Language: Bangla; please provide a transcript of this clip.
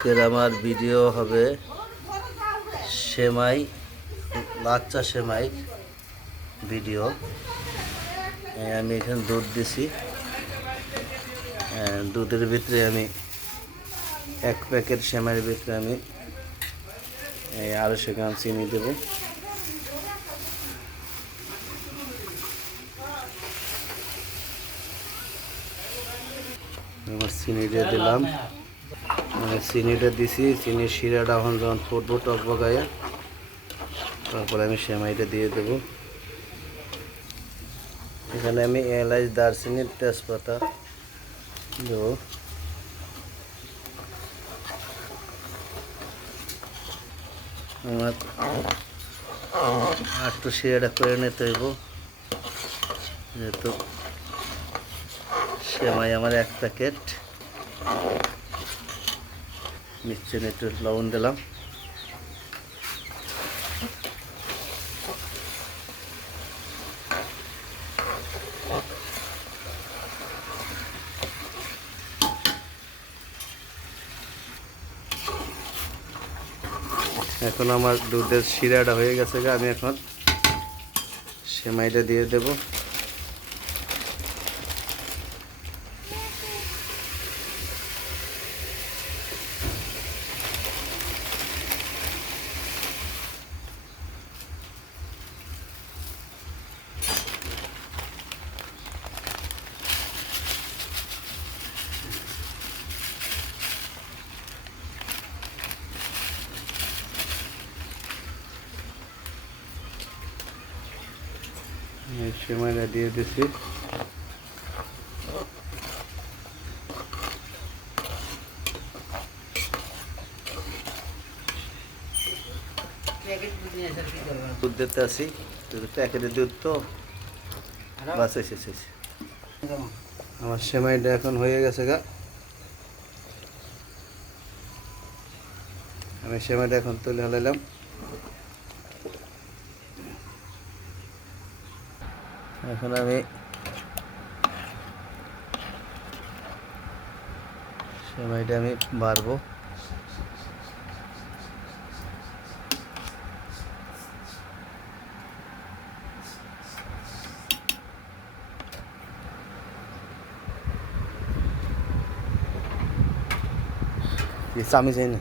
আজকের আমার ভিডিও হবে সেমাই বাচ্চা সেমাই ভিডিও। আমি এখানে দুধ দিছি। দুধের ভিতরে আমি এক প্যাকেট সেমাইয়ের ভিতরে আমি এই গ্রাম চিনি দেবো। আমার চিনিটা দিলাম। মানে চিনিটা দিছি, চিনির শিরাটা এখন যখন ফুটবো বগাইয়া তারপরে আমি সেমাইটা দিয়ে দেবো। এখানে আমি এলাচ দারচিনির তেজপাতা দেবো। আমার একটু শিরাটা করে নিতে হইব। যেহেতু সেমাই আমার এক প্যাকেট। নিশ্চয় একটু লবণ দিলাম। এখন আমার দুধের শিরাটা হয়ে গেছে আমি এখন সেমাইটা দিয়ে দেব। এই সেমাইটা দিয়ে দিছি। দুধ দিতে আসি। প্যাকেটের দুধ তো। বাস এসেছে আমার সেমাইটা এখন হয়ে গেছে গা। আমি সেমাইটা এখন তুলে হলাইলাম এখন আমি সেমাইটা আমি বাড়বো। চামি চাই না